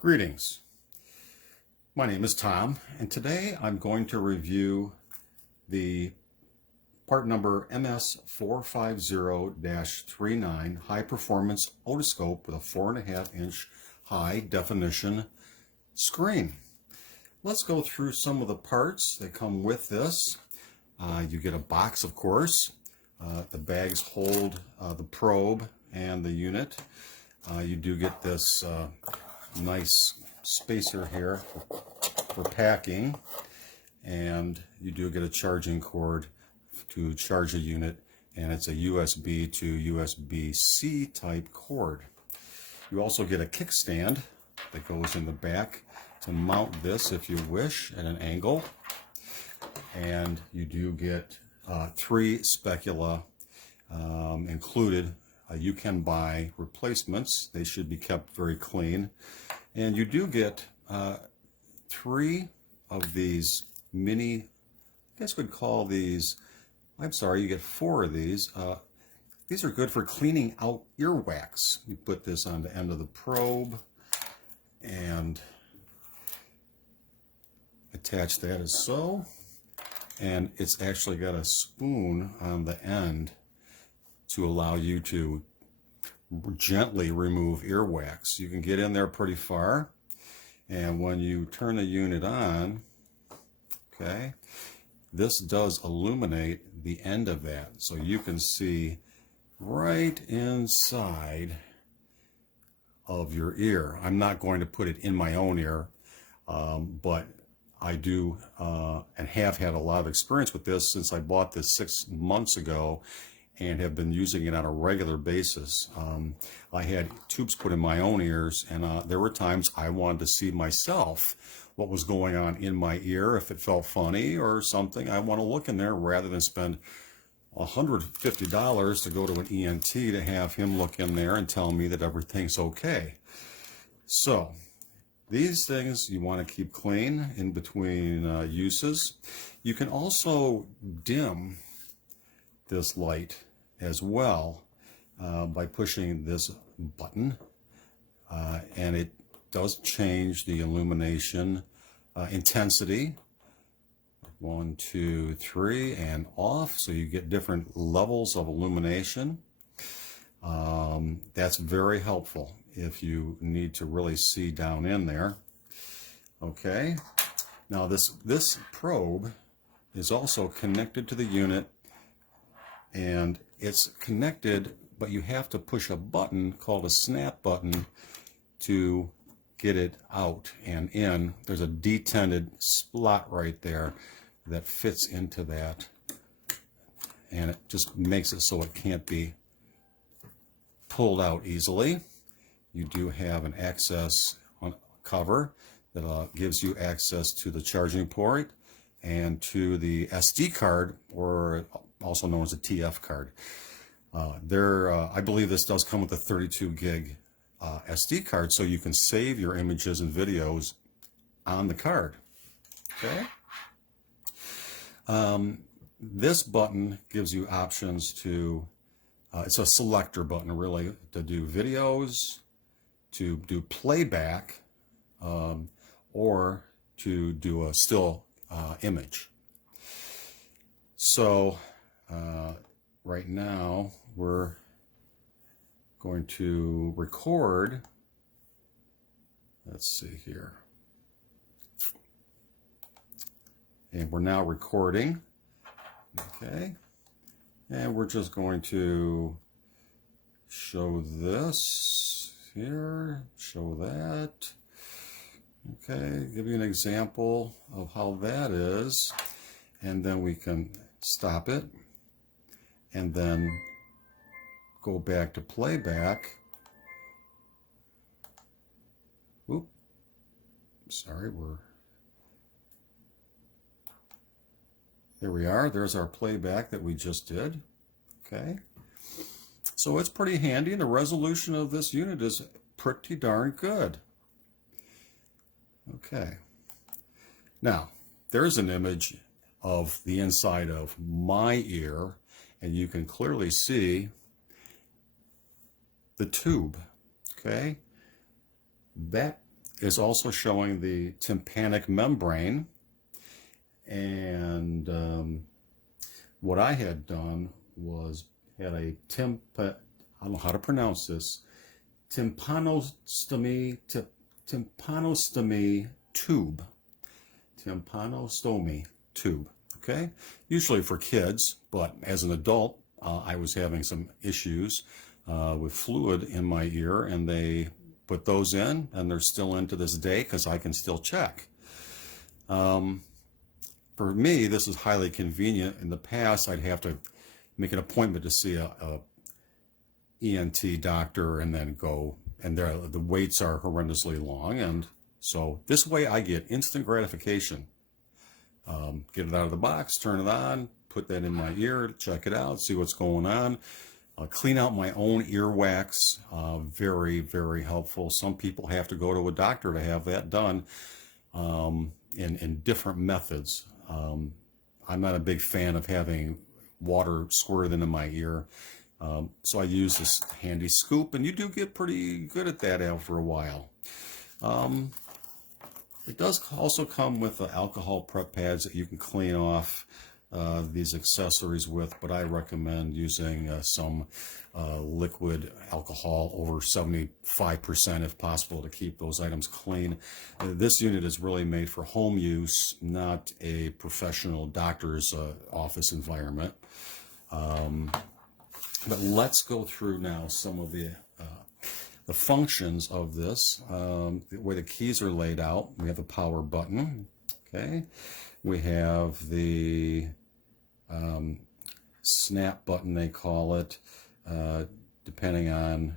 Greetings. My name is Tom, and today I'm going to review the part number MS450-39 high performance otoscope with a 4.5-inch high definition screen. Let's go through some of the parts that come with this. You get a box, of course. The bags hold the probe and the unit. You do get this nice spacer here for packing, and you do get a charging cord to charge a unit, and it's a USB to USB-C type cord. You also get a kickstand that goes in the back to mount this if you wish at an angle, and you do get 3 specula included. You can buy replacements. They should be kept very clean. And you do get 3 of these mini, I guess we'd call these, I'm sorry, you get 4 of these. These are good for cleaning out earwax. You put this on the end of the probe and attach that as so. And it's actually got a spoon on the end to allow you to gently remove earwax. You can get in there pretty far, and when you turn the unit on, okay, this does illuminate the end of that, so you can see right inside of your ear. I'm not going to put it in my own ear, but I do and have had a lot of experience with this since I bought this 6 months ago and have been using it on a regular basis. I had tubes put in my own ears, and there were times I wanted to see myself what was going on in my ear. If it felt funny or something, I want to look in there rather than spend $150 to go to an ENT to have him look in there and tell me that everything's okay. So these things you want to keep clean in between uses. You can also dim this light as well by pushing this button, and it does change the illumination intensity. 1, 2, 3, and off, so you get different levels of illumination. That's very helpful if you need to really see down in there. Okay, now this probe is also connected to the unit, and it's connected, but you have to push a button called a snap button to get it out and in. There's a detented slot right there that fits into that, and it just makes it so it can't be pulled out easily. You do have an access cover that gives you access to the charging port and to the SD card, or also known as a TF card. I believe this does come with a 32 gig SD card, so you can save your images and videos on the card. Okay. This button gives you options to, it's a selector button really, to do videos, to do playback, or to do a still image. So right now we're going to record. Let's see here. And we're now recording. Okay. And we're just going to show this here, show that. Okay, give you an example of how that is, and then we can stop it and then go back to playback. Oop, sorry, there we are. There's our playback that we just did. Okay, so it's pretty handy, and the resolution of this unit is pretty darn good. Okay, now there's an image of the inside of my ear, and you can clearly see the tube. Okay, that is also showing the tympanic membrane. And what I had done was had a I don't know how to pronounce this, tympanostomy tube. Tympanostomy tube. Okay, usually for kids, but as an adult, I was having some issues with fluid in my ear, and they put those in, and they're still in to this day because I can still check. For me, this is highly convenient. In the past, I'd have to make an appointment to see a ENT doctor and then go, and the waits are horrendously long. And so this way I get instant gratification. Get it out of the box, turn it on, put that in my ear, check it out, see what's going on. Clean out my own earwax, very, very helpful. Some people have to go to a doctor to have that done in different methods. I'm not a big fan of having water squirted into my ear, so I use this handy scoop, and you do get pretty good at that after a while. It does also come with alcohol prep pads that you can clean off these accessories with, but I recommend using some liquid alcohol over 75% if possible to keep those items clean. This unit is really made for home use, not a professional doctor's office environment. But let's go through now some of the functions of this. The way the keys are laid out, we have the power button. Okay, we have the snap button, they call it, depending on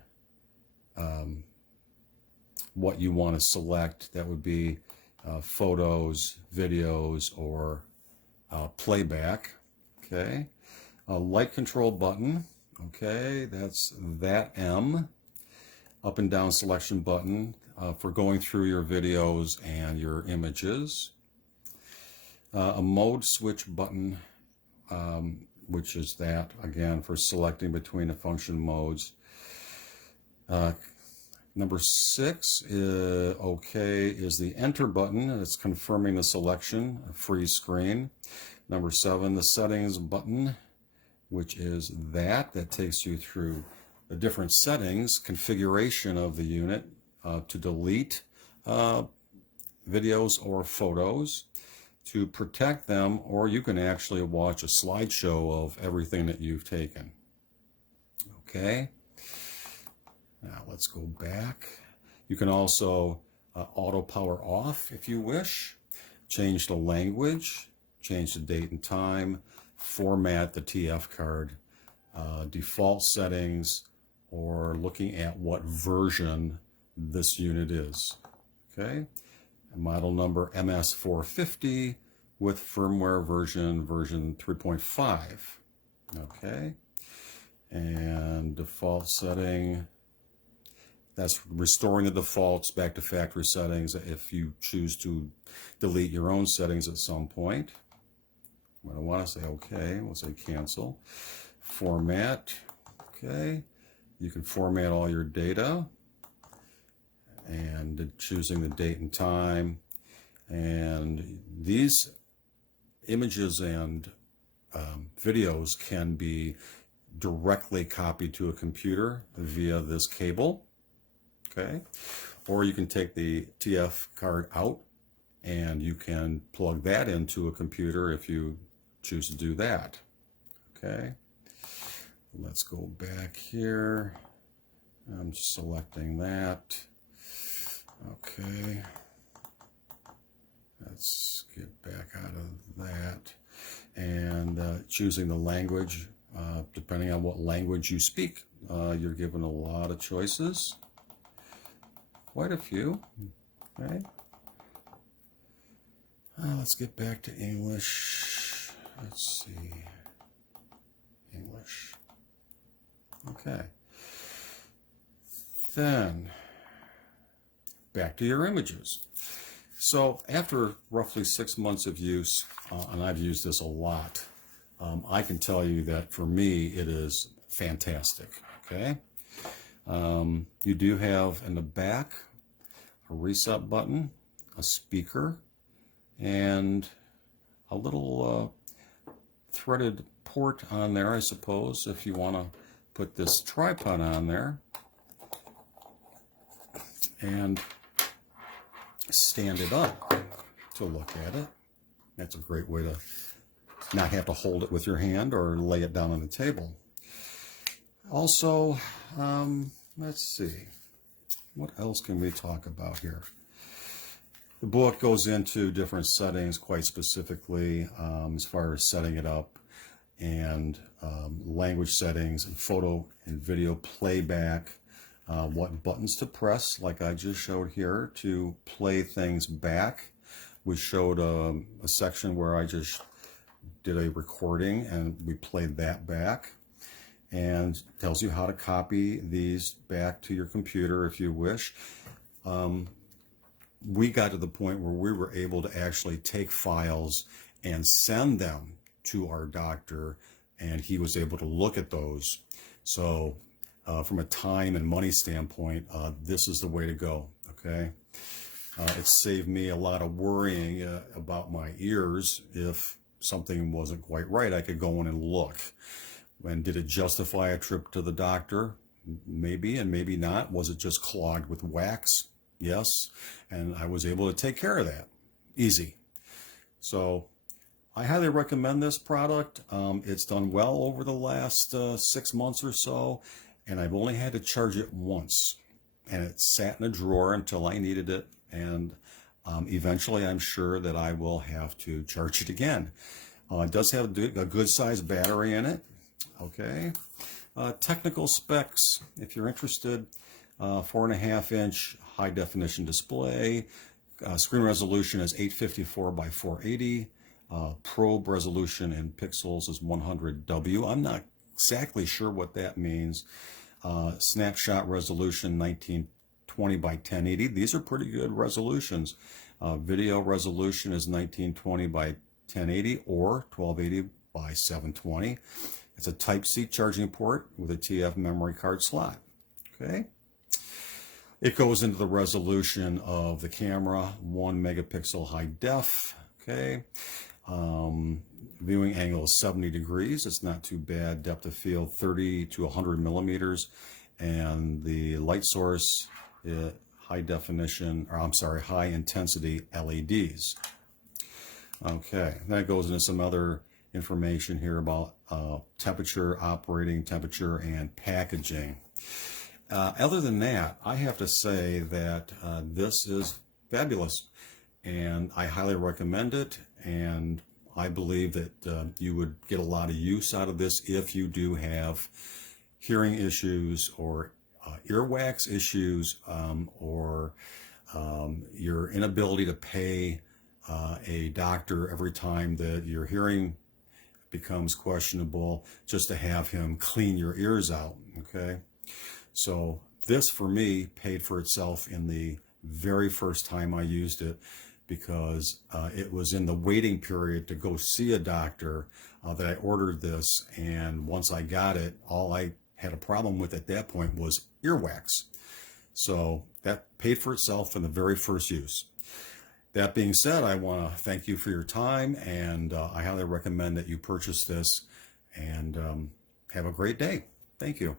what you want to select. That would be photos, videos, or playback. Okay, a light control button. Okay, that's that M. Up and down selection button for going through your videos and your images. A mode switch button, which is that, again, for selecting between the function modes. Number 6 is the enter button. It's confirming the selection, a freeze screen. Number 7, the settings button, which is that takes you through the different settings, configuration of the unit to delete videos or photos, to protect them, or you can actually watch a slideshow of everything that you've taken. Okay, now let's go back. You can also auto power off if you wish, change the language, change the date and time, format the TF card, default settings, or looking at what version this unit is. Okay, model number MS450 with firmware version 3.5. Okay, and default setting, that's restoring the defaults back to factory settings if you choose to delete your own settings at some point. I want to say okay, we'll say cancel. Format, okay. You can format all your data, and choosing the date and time. And these images and videos can be directly copied to a computer via this cable. Okay, or you can take the TF card out and you can plug that into a computer if you choose to do that. Okay, let's go back here. I'm just selecting that. Okay, let's get back out of that, and choosing the language. Depending on what language you speak, you're given a lot of choices. Quite a few. Okay. Let's get back to English. Let's see. English. Okay. Then, back to your images. So, after roughly 6 months of use, and I've used this a lot, I can tell you that for me, it is fantastic. Okay. You do have in the back a reset button, a speaker, and a little threaded port on there, I suppose, if you want to put this tripod on there and stand it up to look at it. That's a great way to not have to hold it with your hand or lay it down on the table. Also, let's see, what else can we talk about here? The book goes into different settings quite specifically as far as setting it up, and language settings and photo and video playback, what buttons to press, like I just showed here, to play things back. We showed a section where I just did a recording and we played that back, and tells you how to copy these back to your computer if you wish. We got to the point where we were able to actually take files and send them to our doctor, and he was able to look at those. So from a time and money standpoint, this is the way to go, okay? It saved me a lot of worrying about my ears. If something wasn't quite right, I could go in and look. And did it justify a trip to the doctor? Maybe and maybe not. Was it just clogged with wax? Yes. And I was able to take care of that. Easy. So I highly recommend this product. It's done well over the last 6 months or so, and I've only had to charge it once. And it sat in a drawer until I needed it, and eventually I'm sure that I will have to charge it again. It does have a good sized battery in it. Okay. Technical specs, if you're interested, 4.5-inch high definition display. Screen resolution is 854 by 480. Probe resolution in pixels is 100W. I'm not exactly sure what that means. Snapshot resolution 1920 by 1080. These are pretty good resolutions. Video resolution is 1920 by 1080 or 1280 by 720. It's a Type-C charging port with a TF memory card slot. Okay. It goes into the resolution of the camera, 1 megapixel high def. Okay. Viewing angle is 70 degrees. It's not too bad. Depth of field 30 to 100 millimeters. And the light source, high intensity LEDs. Okay. Then it goes into some other information here about temperature, operating temperature, and packaging. Other than that, I have to say that this is fabulous, and I highly recommend it, and I believe that you would get a lot of use out of this if you do have hearing issues or earwax issues, or your inability to pay a doctor every time that your hearing becomes questionable, just to have him clean your ears out. Okay. So this, for me, paid for itself in the very first time I used it, because it was in the waiting period to go see a doctor that I ordered this. And once I got it, all I had a problem with at that point was earwax. So that paid for itself in the very first use. That being said, I want to thank you for your time, and I highly recommend that you purchase this, and have a great day. Thank you.